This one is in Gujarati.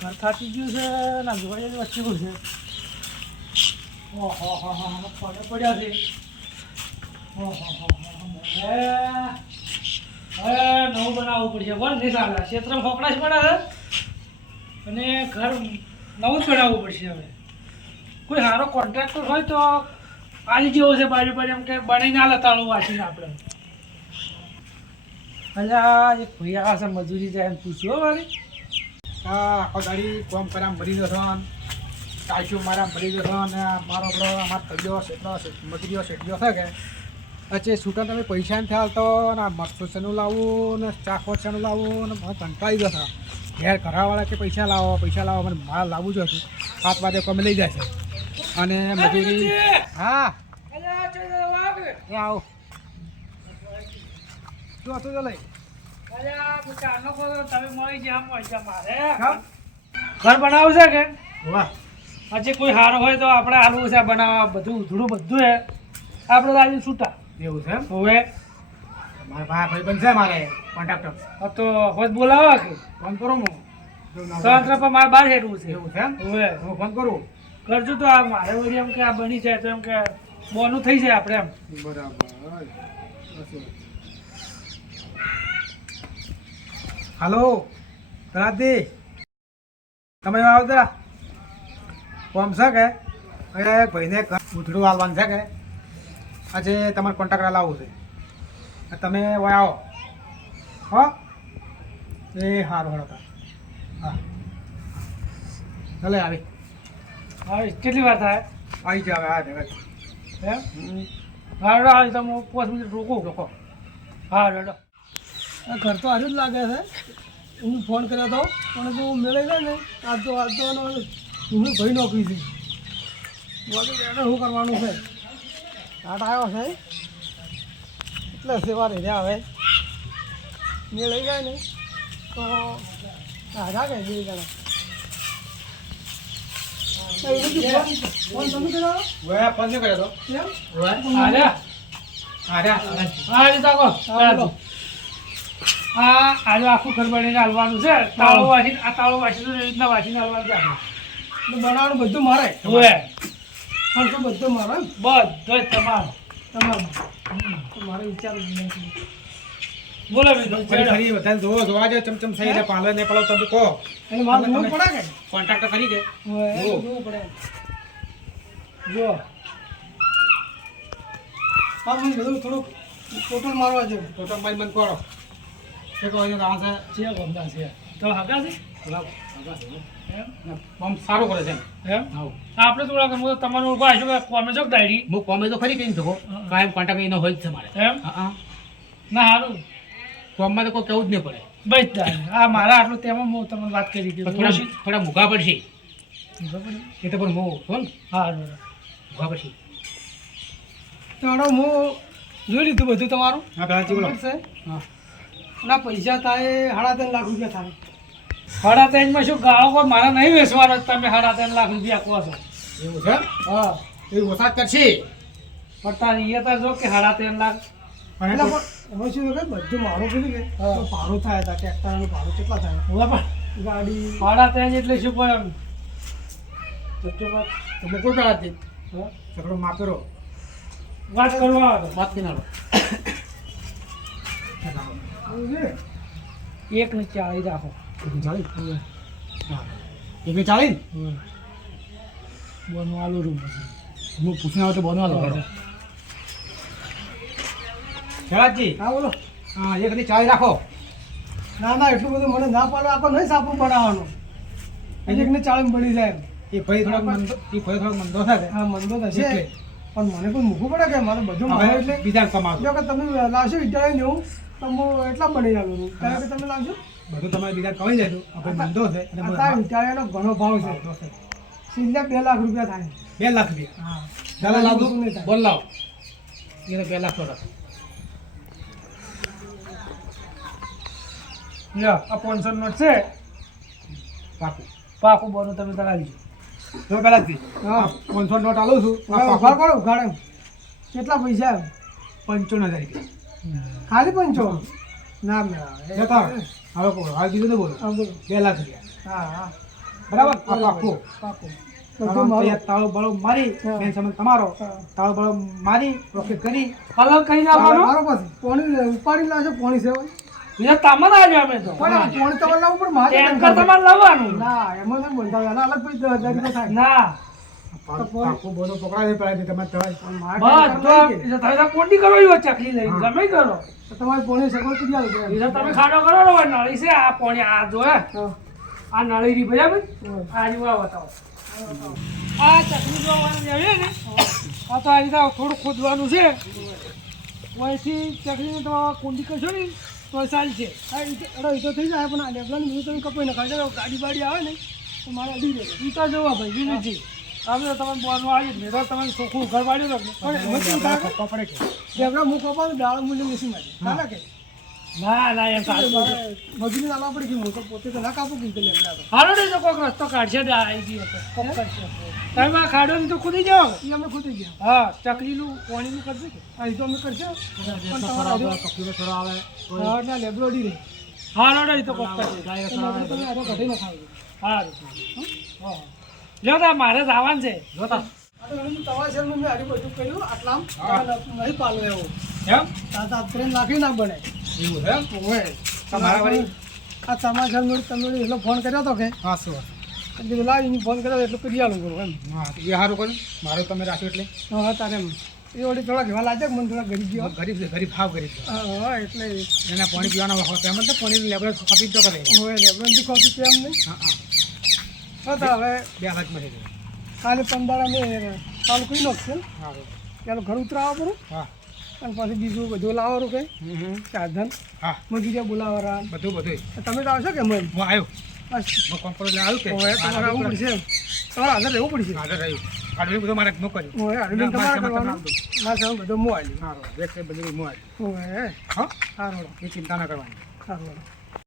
ઘર થાકી ગયું છે ને જોવા વચ્ચે છે. ઓહો હો હો પડ્યા છે. હવે નવું બનાવવું પડશે. કોણ નહીં ચાલે ક્ષેત્રમાં ફોકડાશ પડે છે અને ઘર નવું જ બનાવવું પડશે. હવે કોઈ સારો કોન્ટ્રાક્ટર હોય તો આવી જેવો છે બાજુ બાજુ એમ કે બની ના લતાળું વાંચીને આપણે. અલ્યા એક ભાઈ આ છે મજૂરી જાય એમ પૂછ્યો મારી. હા આખો દાડી કોમ કર્યા મરી જશો ટાઈશું મારા મરી જશો અને મારો આપણો અમારો તળિયો શેટલો મજૂરીઓ શેઠિયો છે કે પછી છૂટા તમે પૈસા ને થયા તો ને મરચું શેનું લાવવું ને ચાખવટ શેનું લાવવું ને મને કંટાળી જશે. ઘેર ઘરવાળા કે પૈસા લાવો મને માલ લાવવું જ હતું 7 વાગે કોમે લઈ જાય છે અને મજૂરી. હા એ આવો શું હતું તો લઈ તમે મળી ગયા મારે ઘર બનાવવું છે કે વાહ હજી કોઈ સારો હોય તો આપણે આલુ છે બનાવવા બધું ઉધડું બધું હે આપણે તો આજે છૂટા એવું છે એમ હવે મારા ભાઈ બનશે મારે કોન્ટ્રાક્ટર તો હોજ બોલાવા કે ફોન કરું હું તંત્ર પર મારે બહાર હેઠવું છે. એવું છે એમ હવે હું ફોન કરું કરજો તો આ મારે વળી એમ કે આ બની જાય તો એમ કે બોનું થઈ જાય આપણે એમ. બરાબર. હાલો રાધી તમે આવો જરા કોમ છે કે હવે ભાઈને ઉધડું હાલવાનું છે કે આજે તમારે કોન્ટ્રાક્ટર લાવવું છે તમે ઓય આવો હો એ સારું હળો હા ચાલે આવી હવે કેટલી વાર થાય આવી જાવ હા જગત એમ હાડો આવી તમે 5 મિનિટ રોકો. હા રેડો ઘર તો હારું જ લાગે છે. હું ફોન કર્યો હતો પણ જો મેળવી જાય ને આજ તો હું ભાઈ નોકરી છે બધું એને શું કરવાનું છે. આટ આવ્યો છે એટલે સેવા રહ્યા હવે મેળવી જાય ને તો હાજા કે જઈ ગણા ફોન તમે કર્યો ઓય ફોન ન કર્યો તો કેમ ઓય હાર્યા હાર્યા હા આજે આખું ઘર બનાવીને હાલવાનું છે. તાળો વાંચીને આ તાળો વાંચીને એવી રીતના વાંચીને હાલવાનું છે આપણે. બનાવવાનું બધું મારે હવે ખર્ચો બધો મારે બધો જ તમામ મારે વિચાર બોલો ફરી બધા જોવા જો ચમચમ થઈ જાય પાલે ને પાલો તમે કહો એટલે મારે જોવું પડે કે કોન્ટ્રાક્ટર કરી કે જોવું પડે જો હા મને બધું થોડુંક ટોટલ મારવા જેવું ટોટલ મારી મન કરો કે કહો છે ગામ છે ગમતા છે તો હગા છે એમ પંપ સારું કરે છે એમ હા આપણે થોડાક હું તમારું ઉભા છું કે કોમે જો ડાયરી હું કોમે તો ખરી કઈ ધોકો કાયમ કોન્ટ્રાક્ટ એનો હોય જ છે મારે એમ હા ના સારું કોમમાં તો કોઈ કેવું જ નહીં પડે બસ તારે આ મારા આટલું તેમાં હું તમને વાત કરી કે થોડા મૂઘા પડશે એ તો પણ હું છો ને હા મૂઘા પડશે તો હું જોઈ લીધું બધું તમારું હા ભાઈ બોલો છે હા ના પૈસા થાય 3.5 લાખ રૂપિયા થાય 3.5 શું ગાળો કોઈ મારા નહીં વેચવાનો તમે 3.5 લાખ રૂપિયા કહો છો એવું છે હા એ વસાત કરશે પણ તારી એ તો જો કે 3.5 લાખ અને હવે શું કે બધું મારું કીધું કે ભાડું થાય હતા ટ્રેક્ટરનું ભાડું કેટલા થાય હવે પણ ગાડી 3.5 એટલે શું પણ તમે કોઈ કરા દે સગડો માપેરો વાત કરવા વાત કરી નાખો 1 ને 40 રાખો 40 હા 140 બોનું આલુ રૂમ હું પૂછીને આવું તો બોનો આલો શરાજી હા બોલો હા 140 રાખો ના એટલું બધું મને ના પાડો આખો નહીં સાપું બનાવવાનું 1 ને 40 બની જાય એ ભાઈ થોડોક મંદો થાય હા મંદો થશે પણ મને કોઈ મૂકવું પડે કે મારે બધું મારે એટલે બીજા કમાશો જો કે તમે લાવશો ઇટાલિયન એવું તો હું એટલા બની જાઉં કારણ કે તમે લાવશો બધું તમારે બીજા કમાઈ જાય આપણે મંદો છે અત્યારે ઇટાલિયનનો ઘણો ભાવ છે સીધા 2 લાખ રૂપિયા થાય 2 લાખ રૂપિયા હા ચાલો લાવો બોલ લાવો એ 2 લાખ થોડા લ્યો આ 500 નોટ છે પાકું પાકું બોનું તમે તળાવી તો પહેલાથી હા 500 નોટ આલું છું ઉઘાડ કરો ઉઘાડ કેટલા પૈસા 55000 રૂપિયા ખાલી 55 ના મેળા જતા હવે બોલો હાલ બીજું તો બોલો હા બોલો 2 લાખ રૂપિયા હા હા બરાબર આ પાક્કું. પાકું. તમામ બધું મારું. તૈયાર તાળો બાળો મારી હા. બેન સામે તમારો હા. તાળો બાળો મારી ઓકે કરી કલર કઈ નાખવાનો મારો પાસે પોણી ઉપાડી લાવશે પોણી સેવા બીજા તામાં ના આવ્યો અમે તો પણ પોણી તમારે લાવવું પણ મારે ટેન્કર તમારે લાવવાનું ના એમાં નહીં બંધાવે એના અલગ પછી 10,000 રૂપિયા થાય ના પાક્કું બોલો પકડાય પડાય તમારે તમારે પણ મારે બસ ટેન્કર નહીં કે. તમે કોટી કરો એવો ચકલી લઈ હા. ગમે કરો તો તમારે પોણી સગવડ કરી આલું બીજા તમે ખાડો કરો ને હવે નળી છે આ પોણી આ જો હે. આ નળી રી બરાબર આ રીવા બતાવો આ ચકલી જોવાની આવી ને આ તો આ રીતે થોડું ખોદવાનું છે અહીંથી ચકલીને તો કુંડી કરશો ને તો સારી છે એ તો થઈ જાય પણ આ લેબલાનું બધું તમે કપાઈ નાખાય છે. ગાડી બાડી આવે ને તો મારે અડી જાય ઈ તો જોવા ભાઈ બી નથી અમે તો તમે બોલનું આવી મેં તો તમે ચોખ્ખું ઘર વાળ્યું ને પણ એમાં કેવું થાય કે પકડે કે લેબલા મુખ કપાવું ડાળ મૂલ્ય બેસી માટે ચાલે કે ના ના એમ સારું મારે મજૂરી ના લાવવા પડી ગઈ હું તો પોતે તો ના કાપું કીધું લેબલા તો હાલો નહીં તો કોઈક રસ્તો કાઢશે ને આવી ગઈ હતો કોક કરશે તમે આ ખાડો ને તો કૂદી જાઓ એ અમે ખોટી ગયા હા ચકલીનું પાણીનું કરશે કે આ એ તો અમે કરશે પણ તમારે આવે હજુ- પકડીને થોડો આવે હા, ના લેબલો અડી રહી હાલો નહીં તો કોક કરશે તો મારે તમે આરો કાઢી નાખાવું સારું હા લ્યો તા મારે જવાનું છે જોતા આ તો એનું તમારા શહેરમાં મેં હારી બધું કર્યું આટલામ નહીં પાલો એવો એમ આ ટ્રેન નાખી ના બને એવું છે એમ હોય તમારા વળી? આ તમારા શહેરમાં તમે એટલો ફોન કર્યો હતો કે હા શું કીધું લાવ એની ફોન કર્યો એટલું કરી આલું કરું એમ હા એ સારું કર્યું મારું તમે રાખ્યું એટલે હા તારે એમ એ વળી થોડા ઘેવા લાગે મને થોડા ગરીબ ગયો ગરીબ છે ગરીબ ભાવ ગરીબ છે હા એટલે એના પાણી પીવાના હોય એમ જ પાણી લેબડે ખપી તો કરે હોય રેબરથી ખોટી કેમ નહીં હા હા હા તો હવે બે હાથમાં છે કાલે 15 મેં ચાલુ કરી નાખશે ને હા પેલું ઘર ઉતરાવવા પડે હા અને પછી બીજું બધું લાવવાનું કે સાધન હા મજૂરિયા બોલાવવાના બધું બધું તમે તો આવશો કે મન હું આવ્યો બસ હું કોમ્પ્યુટર એટલે આવ્યું કે હવે તમારે આવવું પડશે તમારે હાજર રહેવું પડશે હાજર રહ્યું કાઢવું બધું મારે ન કર્યું હવે હાજર તમારે કરવાનું સારું મારે સામે બધું હું આવી વેક્સ બધું હું આવ્યું હવે હા સારું એ ચિંતા ના કરવાની સારું